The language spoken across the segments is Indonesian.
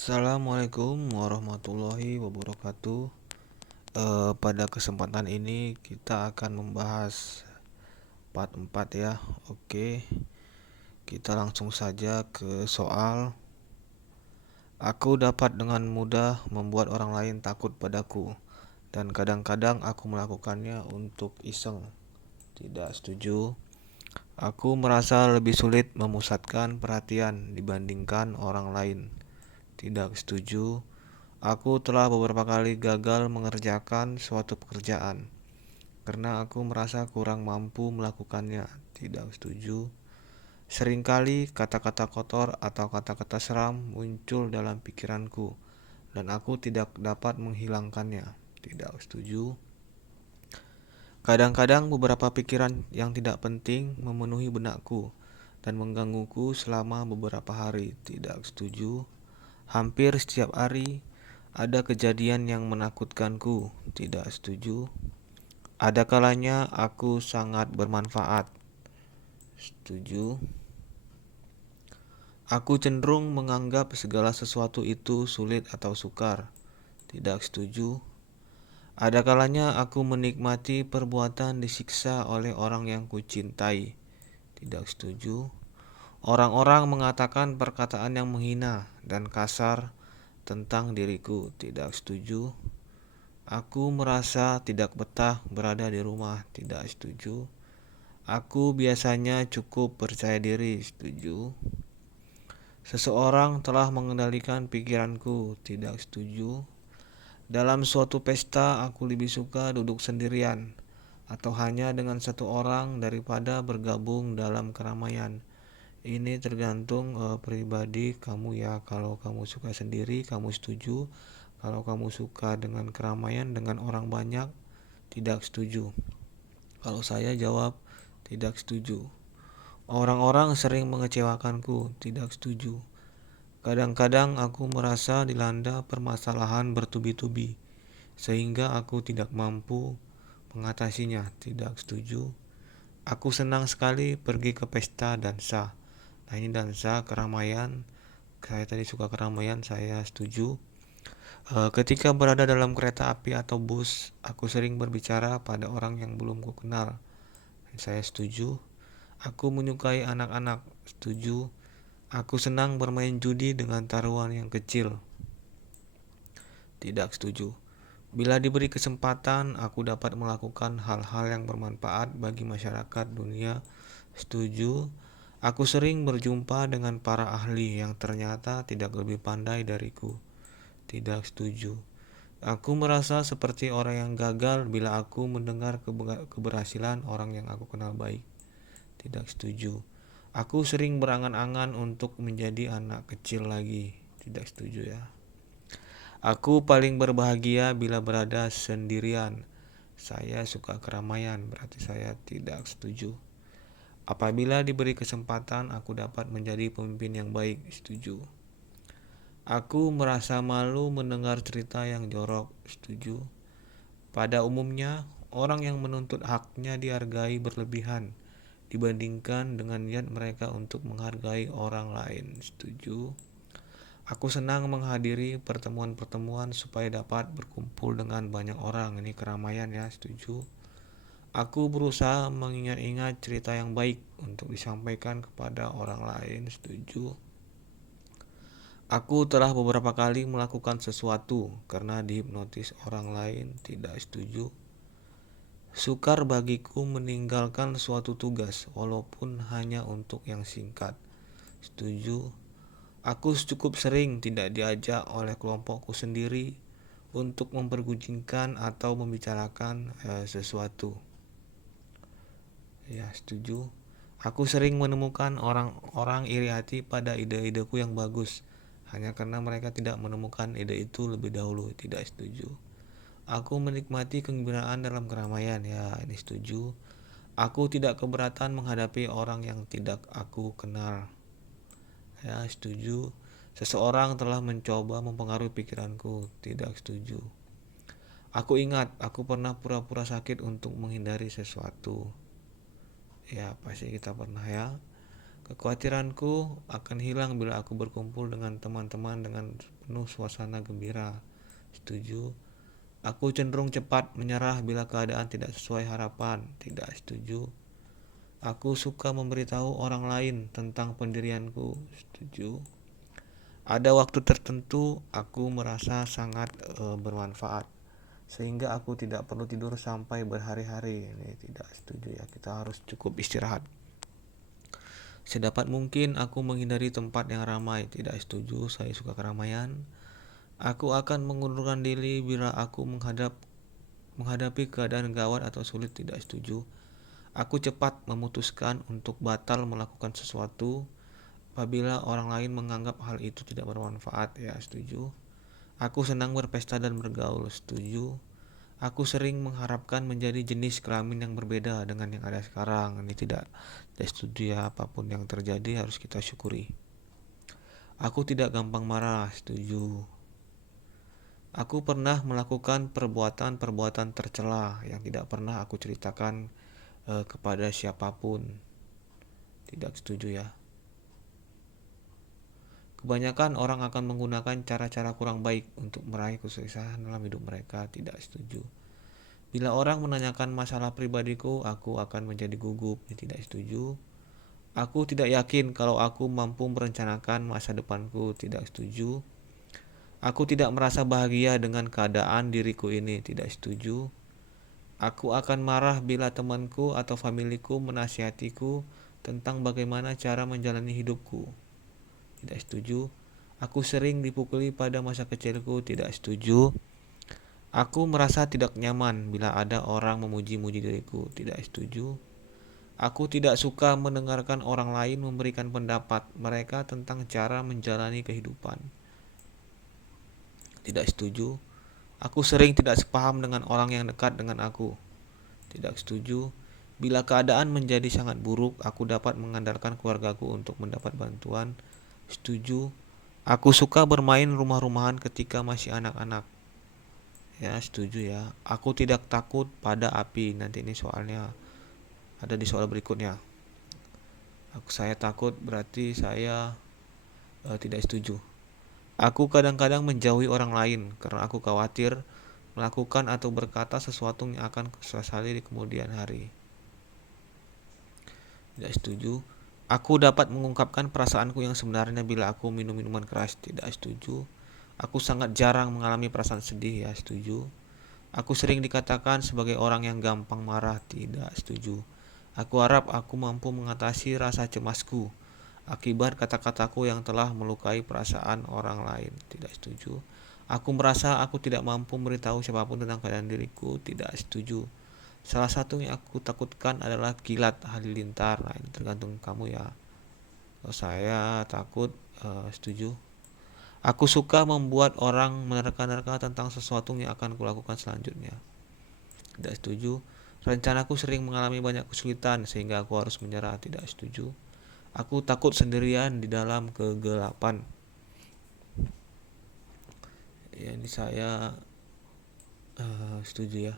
Assalamualaikum warahmatullahi wabarakatuh. Pada kesempatan ini kita akan membahas part 4 ya. Oke, kita langsung saja ke soal. Aku dapat dengan mudah membuat orang lain takut padaku, dan kadang-kadang aku melakukannya untuk iseng. Tidak setuju. Aku merasa lebih sulit memusatkan perhatian dibandingkan orang lain. Tidak setuju. Aku telah beberapa kali gagal mengerjakan suatu pekerjaan karena aku merasa kurang mampu melakukannya. Tidak setuju. Seringkali kata-kata kotor atau kata-kata seram muncul dalam pikiranku dan aku tidak dapat menghilangkannya. Tidak setuju. Kadang-kadang beberapa pikiran yang tidak penting memenuhi benakku dan menggangguku selama beberapa hari. Tidak setuju. Hampir setiap hari ada kejadian yang menakutkanku. Tidak setuju. Ada kalanya aku sangat bermanfaat. Setuju. Aku cenderung menganggap segala sesuatu itu sulit atau sukar. Tidak setuju. Ada kalanya aku menikmati perbuatan disiksa oleh orang yang kucintai. Tidak setuju. Orang-orang mengatakan perkataan yang menghina dan kasar tentang diriku. Tidak setuju. Aku merasa tidak betah berada di rumah. Tidak setuju. Aku biasanya cukup percaya diri. Setuju. Seseorang telah mengendalikan pikiranku. Tidak setuju. Dalam suatu pesta, aku lebih suka duduk sendirian atau hanya dengan satu orang daripada bergabung dalam keramaian. Ini tergantung pribadi kamu ya. Kalau kamu suka sendiri, kamu setuju. Kalau kamu suka dengan keramaian, dengan orang banyak, tidak setuju. Kalau saya jawab, tidak setuju. Orang-orang sering mengecewakanku. Tidak setuju. Kadang-kadang aku merasa dilanda permasalahan bertubi-tubi, sehingga aku tidak mampu mengatasinya. Tidak setuju. Aku senang sekali pergi ke pesta dansa. Nah, ini dansa keramaian. Saya tadi suka keramaian, saya setuju. Ketika berada dalam kereta api atau bus, aku sering berbicara pada orang yang belum kukenal. Saya setuju. Aku menyukai anak-anak. Setuju. Aku senang bermain judi dengan taruhan yang kecil. Tidak setuju. Bila diberi kesempatan, aku dapat melakukan hal-hal yang bermanfaat bagi masyarakat dunia. Setuju. Aku sering berjumpa dengan para ahli yang ternyata tidak lebih pandai dariku. Tidak setuju. Aku merasa seperti orang yang gagal bila aku mendengar keberhasilan orang yang aku kenal baik. Tidak setuju. Aku sering berangan-angan untuk menjadi anak kecil lagi. Tidak setuju ya. Aku paling berbahagia bila berada sendirian. Saya suka keramaian, berarti saya tidak setuju. Apabila diberi kesempatan, aku dapat menjadi pemimpin yang baik. Setuju. Aku merasa malu mendengar cerita yang jorok. Setuju. Pada umumnya, orang yang menuntut haknya dihargai berlebihan dibandingkan dengan niat mereka untuk menghargai orang lain. Setuju. Aku senang menghadiri pertemuan-pertemuan supaya dapat berkumpul dengan banyak orang. Ini keramaian ya, setuju. Aku berusaha mengingat-ingat cerita yang baik untuk disampaikan kepada orang lain. Setuju. Aku telah beberapa kali melakukan sesuatu karena dihipnotis orang lain. Tidak setuju. Sukar bagiku meninggalkan suatu tugas walaupun hanya untuk yang singkat. Setuju. Aku cukup sering tidak diajak oleh kelompokku sendiri untuk memperguncingkan atau membicarakan sesuatu. Ya, setuju. Aku sering menemukan orang-orang iri hati pada ide-ideku yang bagus hanya karena mereka tidak menemukan ide itu lebih dahulu. Tidak setuju. Aku menikmati kegembiraan dalam keramaian. Ya, ini setuju. Aku tidak keberatan menghadapi orang yang tidak aku kenal. Ya, setuju. Seseorang telah mencoba mempengaruhi pikiranku. Tidak setuju. Aku ingat, aku pernah pura-pura sakit untuk menghindari sesuatu. Ya, pasti kita pernah ya. Kekhawatiranku akan hilang bila aku berkumpul dengan teman-teman dengan penuh suasana gembira. Setuju. Aku cenderung cepat menyerah bila keadaan tidak sesuai harapan. Tidak setuju. Aku suka memberitahu orang lain tentang pendirianku. Setuju. Ada waktu tertentu aku merasa sangat bermanfaat sehingga aku tidak perlu tidur sampai berhari-hari. Ini tidak setuju ya. Kita harus cukup istirahat. Sedapat mungkin aku menghindari tempat yang ramai. Tidak setuju. Saya suka keramaian. Aku akan mengundurkan diri bila aku menghadapi keadaan gawat atau sulit. Tidak setuju. Aku cepat memutuskan untuk batal melakukan sesuatu apabila orang lain menganggap hal itu tidak bermanfaat. Ya, setuju. Aku senang berpesta dan bergaul. Setuju. Aku sering mengharapkan menjadi jenis kelamin yang berbeda dengan yang ada sekarang. Ini tidak setuju ya. Apapun yang terjadi harus kita syukuri. Aku tidak gampang marah. Setuju. Aku pernah melakukan perbuatan-perbuatan tercela yang tidak pernah aku ceritakan kepada siapapun. Tidak setuju ya. Kebanyakan orang akan menggunakan cara-cara kurang baik untuk meraih kesuksesan dalam hidup mereka. Tidak setuju. Bila orang menanyakan masalah pribadiku, aku akan menjadi gugup. Tidak setuju. Aku tidak yakin kalau aku mampu merencanakan masa depanku. Tidak setuju. Aku tidak merasa bahagia dengan keadaan diriku ini. Tidak setuju. Aku akan marah bila temanku atau familiku menasihatiku tentang bagaimana cara menjalani hidupku. Tidak setuju. Aku sering dipukuli pada masa kecilku. Tidak setuju. Aku merasa tidak nyaman bila ada orang memuji-muji diriku. Tidak setuju. Aku tidak suka mendengarkan orang lain memberikan pendapat mereka tentang cara menjalani kehidupan. Tidak setuju. Aku sering tidak sepaham dengan orang yang dekat dengan aku. Tidak setuju. Bila keadaan menjadi sangat buruk, aku dapat mengandalkan keluargaku untuk mendapat bantuan. Setuju. Aku suka bermain rumah-rumahan ketika masih anak-anak. Ya, setuju ya. Aku tidak takut pada api. Nanti ini soalnya ada di soal berikutnya. Saya takut berarti saya tidak setuju. Aku kadang-kadang menjauhi orang lain karena aku khawatir melakukan atau berkata sesuatu yang akan sesali di kemudian hari. Tidak setuju. Aku dapat mengungkapkan perasaanku yang sebenarnya bila aku minum minuman keras. Tidak setuju. Aku sangat jarang mengalami perasaan sedih. Ya, setuju. Aku sering dikatakan sebagai orang yang gampang marah. Tidak setuju. Aku harap aku mampu mengatasi rasa cemasku akibat kata-kataku yang telah melukai perasaan orang lain. Tidak setuju. Aku merasa aku tidak mampu memberitahu siapapun tentang keadaan diriku. Tidak setuju. Salah satu yang aku takutkan adalah kilat halilintar. Nah, ini tergantung kamu ya. Kalau saya takut, setuju. Aku suka membuat orang menerka-nerka tentang sesuatu yang akan kulakukan selanjutnya. Tidak setuju. Rencanaku sering mengalami banyak kesulitan sehingga aku harus menyerah. Tidak setuju. Aku takut sendirian di dalam kegelapan. Ya, ini saya setuju ya.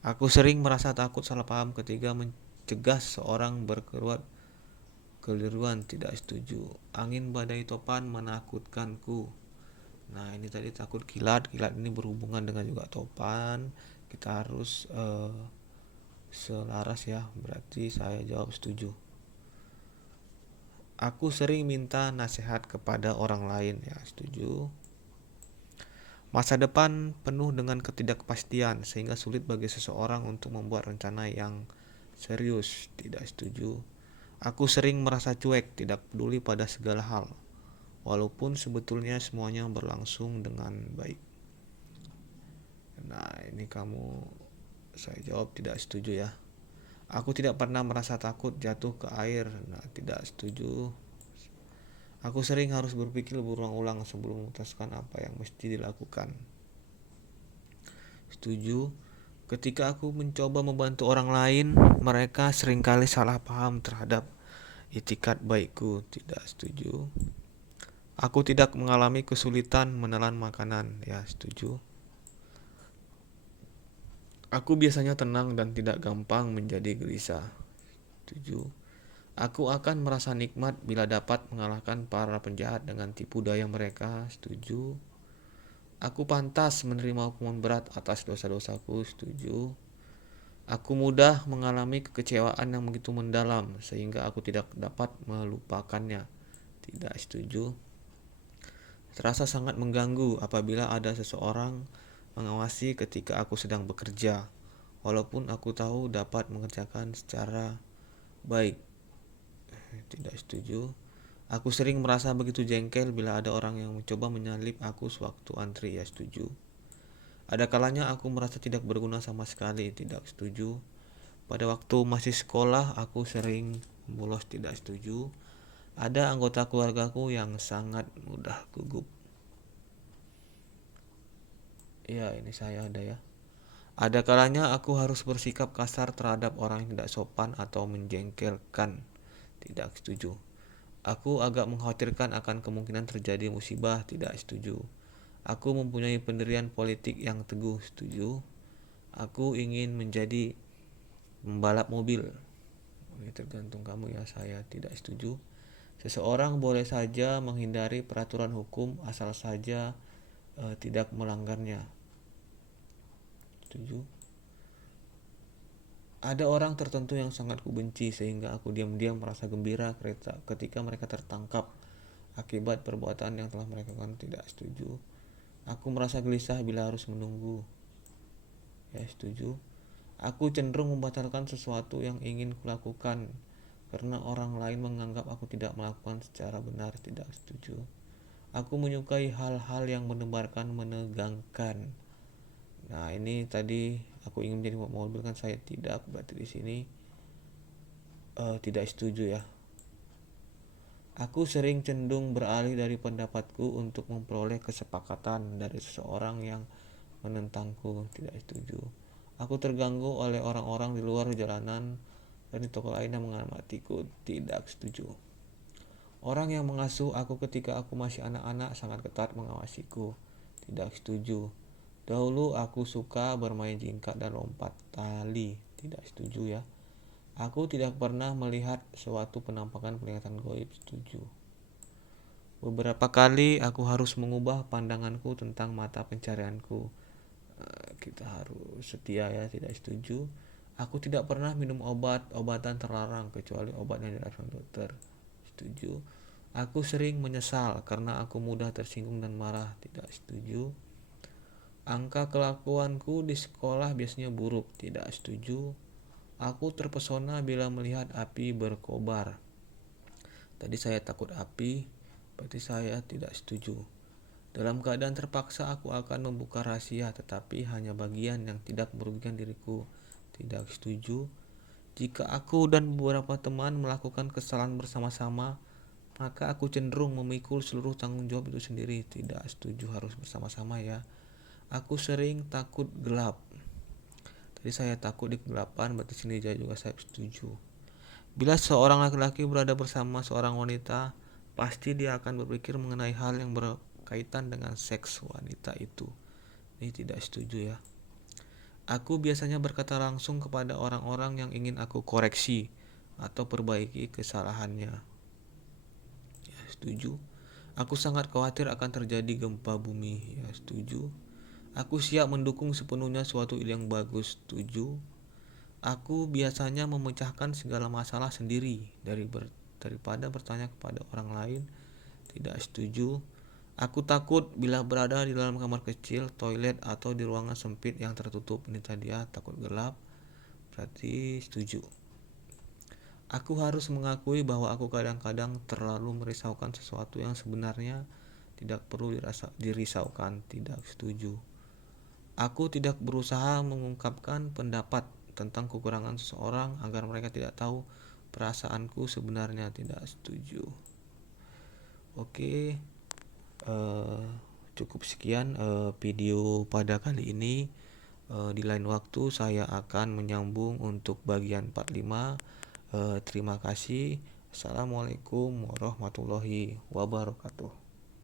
Aku sering merasa takut salah paham ketika mencegah seorang berbuat keliruan. Tidak setuju. Angin badai topan menakutkanku. Nah, ini tadi takut kilat. Kilat ini berhubungan dengan juga topan. Kita harus selaras ya. Berarti saya jawab setuju. Aku sering minta nasihat kepada orang lain. Ya, setuju. Masa depan penuh dengan ketidakpastian sehingga sulit bagi seseorang untuk membuat rencana yang serius. Tidak setuju. Aku sering merasa cuek, tidak peduli pada segala hal, walaupun sebetulnya semuanya berlangsung dengan baik. Nah, ini saya jawab tidak setuju ya. Aku tidak pernah merasa takut jatuh ke air. Nah, tidak setuju. Aku sering harus berpikir berulang-ulang sebelum memutuskan apa yang mesti dilakukan. Setuju. Ketika aku mencoba membantu orang lain, mereka seringkali salah paham terhadap itikat baikku. Tidak setuju. Aku tidak mengalami kesulitan menelan makanan. Ya, setuju. Aku biasanya tenang dan tidak gampang menjadi gelisah. Setuju. Aku akan merasa nikmat bila dapat mengalahkan para penjahat dengan tipu daya mereka. Setuju. Aku pantas menerima hukuman berat atas dosa-dosaku. Setuju. Aku mudah mengalami kekecewaan yang begitu mendalam sehingga aku tidak dapat melupakannya. Tidak setuju. Terasa sangat mengganggu apabila ada seseorang mengawasi ketika aku sedang bekerja, walaupun aku tahu dapat mengerjakan secara baik. Tidak setuju. Aku sering merasa begitu jengkel bila ada orang yang mencoba menyalip aku sewaktu antri. Ya, setuju. Ada kalanya aku merasa tidak berguna sama sekali. Tidak setuju. Pada waktu masih sekolah, aku sering bolos. Tidak setuju. Ada anggota keluargaku yang sangat mudah gugup. Ya, ini saya ada ya. Ada kalanya aku harus bersikap kasar terhadap orang yang tidak sopan atau menjengkelkan. Tidak setuju. Aku agak mengkhawatirkan akan kemungkinan terjadi musibah. Tidak setuju. Aku mempunyai pendirian politik yang teguh. Setuju. Aku ingin menjadi pembalap mobil. Ini tergantung kamu ya, saya tidak setuju. Seseorang boleh saja menghindari peraturan hukum asal saja tidak melanggarnya. Setuju. Ada orang tertentu yang sangat kubenci sehingga aku diam-diam merasa gembira ketika mereka tertangkap akibat perbuatan yang telah mereka lakukan. Tidak setuju. Aku merasa gelisah bila harus menunggu. Ya, setuju. Aku cenderung membatalkan sesuatu yang ingin kulakukan karena orang lain menganggap aku tidak melakukan secara benar. Tidak setuju. Aku menyukai hal-hal yang menegangkan. Nah, ini tadi aku ingin menjadi mobil kan saya tidak, berarti di sini tidak setuju ya. Aku sering cenderung beralih dari pendapatku untuk memperoleh kesepakatan dari seseorang yang menentangku. Tidak setuju. Aku terganggu oleh orang-orang di luar jalanan dan di toko lain yang mengamatiku. Tidak setuju. Orang yang mengasuh aku ketika aku masih anak-anak sangat ketat mengawasiku. Tidak setuju. Dahulu aku suka bermain jingkat dan lompat tali. Tidak setuju ya. Aku tidak pernah melihat suatu penampakan penglihatan gaib. Setuju. Beberapa kali aku harus mengubah pandanganku tentang mata pencarianku. Kita harus setia ya. Tidak setuju. Aku tidak pernah minum obat-obatan terlarang kecuali obat yang dilarang dokter. Setuju. Aku sering menyesal karena aku mudah tersinggung dan marah. Tidak setuju. Angka kelakuanku di sekolah biasanya buruk. Tidak setuju. Aku terpesona bila melihat api berkobar. Tadi saya takut api, berarti saya tidak setuju. Dalam keadaan terpaksa aku akan membuka rahasia, tetapi hanya bagian yang tidak merugikan diriku. Tidak setuju. Jika aku dan beberapa teman melakukan kesalahan bersama-sama, maka aku cenderung memikul seluruh tanggung jawab itu sendiri. Tidak setuju, harus bersama-sama ya. Aku sering takut gelap. Tadi saya takut di kegelapan, berarti sini juga saya setuju. Bila seorang laki-laki berada bersama seorang wanita, pasti dia akan berpikir mengenai hal yang berkaitan dengan seks wanita itu. Ini tidak setuju ya. Aku biasanya berkata langsung kepada orang-orang yang ingin aku koreksi atau perbaiki kesalahannya. Ya, setuju. Aku sangat khawatir akan terjadi gempa bumi. Ya, setuju. Aku siap mendukung sepenuhnya suatu ide yang bagus. Setuju. Aku biasanya memecahkan segala masalah sendiri daripada bertanya kepada orang lain. Tidak setuju. Aku takut bila berada di dalam kamar kecil, toilet, atau di ruangan sempit yang tertutup. Ini tadi ya, takut gelap. Berarti setuju. Aku harus mengakui bahwa aku kadang-kadang terlalu merisaukan sesuatu yang sebenarnya tidak perlu dirisaukan. Tidak setuju. Aku tidak berusaha mengungkapkan pendapat tentang kekurangan seseorang agar mereka tidak tahu perasaanku sebenarnya. Tidak setuju. Oke, cukup sekian video pada kali ini. Di lain waktu saya akan menyambung untuk bagian 45. Terima kasih. Assalamualaikum warahmatullahi wabarakatuh.